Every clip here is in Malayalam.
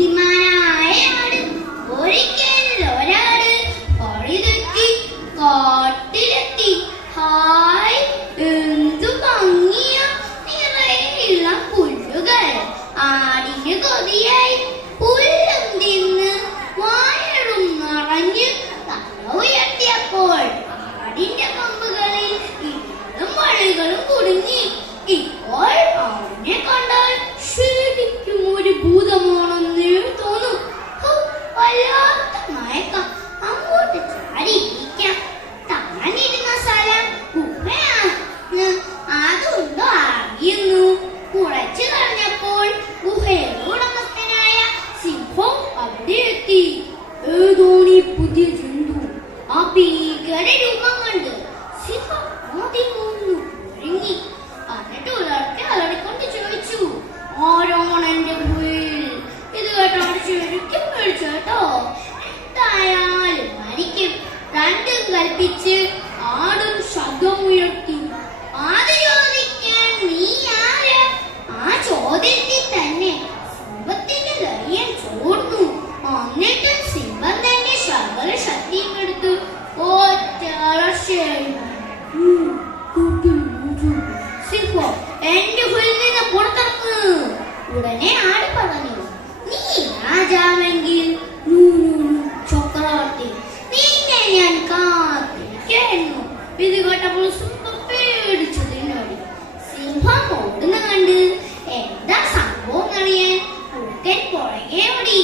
ബുദ്ധിമാനായ ആട് ഒരിക്കൽ ഒരാട് ഒളിതെത്തി കാട്ടിലെത്തി. ഹായ് എന്തു ഭംഗിയ. നിറയുള്ള പുല്ലുകൾ. ആടിന് കൊതിയായി. പുല്ലും തിന്ന് വായളും ആടിന്റെ കൊമ്പുകളിൽ ഇന്നും വഴികളും കുടുങ്ങി. ഇപ്പോൾ മയക്കം അങ്ങോട്ട് ചാടി ഇരിക്കാം താനിരുന്ന സ്ഥലം ഗുഹയാണെന്ന് അതുണ്ടോ അറിയുന്നു. കുറച്ചു കഴിഞ്ഞപ്പോൾ ഗുഹയോടമസ്ഥനായ സിംഹം അവിടെ എത്തി. ഏതോണി പുതിയ ജന്തു. ആ ഭീകര രൂപം കണ്ട് സിംഹം ആദ്യം മൂന്നു ഒരുങ്ങി എന്നിട്ട് ഉലർത്തി അലറിക്കൊണ്ട് ചോദിച്ചു ആരോണെന്റെ ഇത് കേട്ടോ ശരിക്കും പേടിച്ചേട്ടോ കൽപ്പിച്ച് ആടും ശബ്ദമുയർത്തി ആദ്യ ചോദിക്കാൻ നീ ആര്? ആ ചോദ്യത്തിൽ തന്നെ സിംഹത്തിന്റെ ധൈര്യം ചോർന്നു എന്നിട്ടും സിംഹം തന്നെ ശകല ശക്തിയും എടുത്തു ഒറ്റ സിംഹം എന്റെ ഉള്ളിൽ നിന്ന് പുറത്തിറങ്ങ്. ഉടനെ ആട് പറഞ്ഞു നീ രാജാവെങ്കിൽ നൂ, നൂ, നൂ, ചക്രവർത്തി നിന്നെ ഞാൻ കാത്തിരിക്കുന്നു ഇത് കേട്ടപ്പോൾ സിംഹം പേടിച്ചു തിന്നോടി സിംഹം ഓടുന്ന കണ്ട് എന്താ സംഭവം കുറുക്കൻ പുറകെ ഓടി.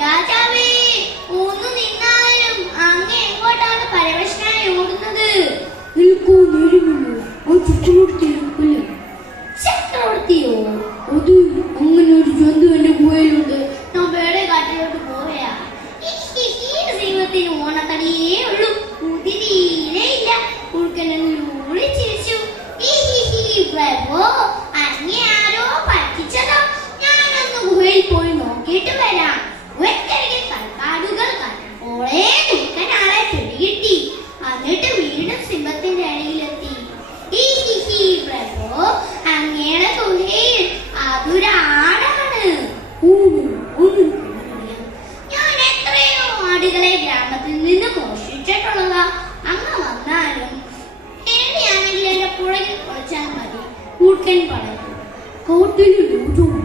രാജാവേ ഒന്ന് നിന്നാലും അങ്ങ് എങ്ങോട്ടാണ് പരവശനായി ഓടുന്നത്? നിൽക്കൂ നേരുമല്ലോ ആ ചക്രവർത്തി അല്ലേ ചക്രവർത്തിയോ? അത് അങ്ങനെ ഒരു ജന്തു എന്റെ ഗുഹയിലുണ്ട് ഞാൻ വേറെ കാട്ടിലോട്ട് പോയാ സിംഹത്തിന് ഓണത്തടിയേ ഉള്ളൂ. ഇല്ല ചിരിച്ചു അങ്ങേ ആരോ പറ്റിച്ചതോ ഞാനൊന്ന് ഗുഹയിൽ പോയി നോക്കിയിട്ട് വരാം ഒറ്റയ്ക്ക് കൽക്കാടുകൾ കണ്ടപ്പോളേ കുറുക്കനാളെ പിടികിട്ടി എന്നിട്ട് വീണ്ടും സിംഹത്തിന്റെ അടിയിലെത്തി ഈ ഹിഹി പ്രഭോ ഗുഹയിൽ അതൊരാടാണ് ഞാൻ എത്രയോ ആടുകളെ ഗ്രാമത്തിൽ നിന്ന് മോഷ്ടിച്ചിട്ടുള്ളതാ അങ്ങ് വന്നാലും എന്നെയാണെങ്കിൽ എന്റെ പുഴയിൽ കുളിച്ചാൽ മതി. കൂർക്കൻ പറഞ്ഞു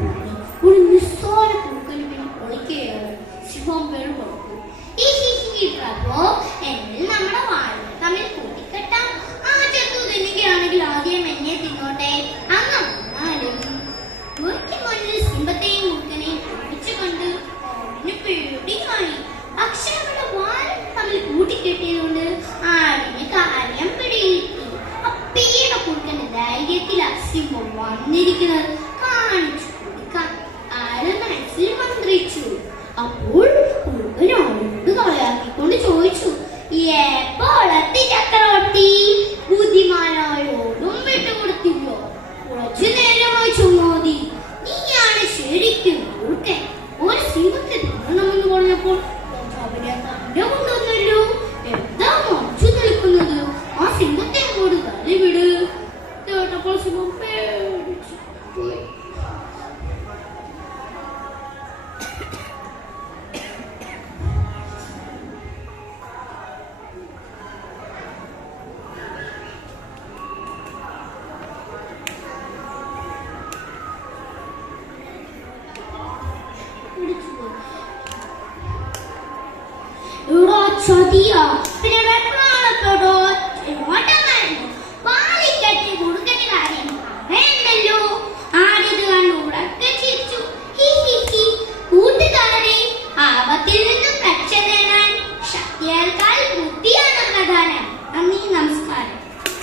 രാജാവാണ് ഒരു നിസ്സാര കുറുക്കന് വേണ്ടി ഒളിക്കുകയാണ് ശിവം പെരുപറഞ്ഞു ഈ ഹിഹി പ്രഭോ എന്നിൽ അവരുടെ വാരം തമ്മിൽ കൂട്ടിക്കെട്ടിയതുകൊണ്ട് ആടിന് കാര്യം പിടികിട്ടി. അപ്പീടെ കുറുക്കന്റെ ധൈര്യത്തിലാ സിംഹം വന്നിരിക്കുന്നത് കാണിച്ചു കൊടുക്കാൻ ആര് മനസ്സിൽ മന്ത്രിച്ചു. അപ്പോൾ കുറുക്കൻ ആളോട് കളയാക്കിക്കൊണ്ട് ചോദിച്ചു എപ്പോൾ എത്തി ചക്രവർത്തി? ബുദ്ധിമാനായോടും വിട്ടുകൊടുത്തില്ലോ. കുറച്ചു നേരമായി ചുമോതി. നീയാണ് ശരിക്കും കുറുക്കൻ. ഒരു സിംഹത്തെ തിന്നണമെന്ന് പറഞ്ഞപ്പോൾ അവരെ തന്റെ കൊണ്ടുവന്നല്ലോ എന്താ മറച്ചു നിൽക്കുന്നത് ആ സിംഹത്തെ അങ്ങോട്ട് തള്ളിവിട് ഇത് കേട്ടപ്പോൾ mucho, tío.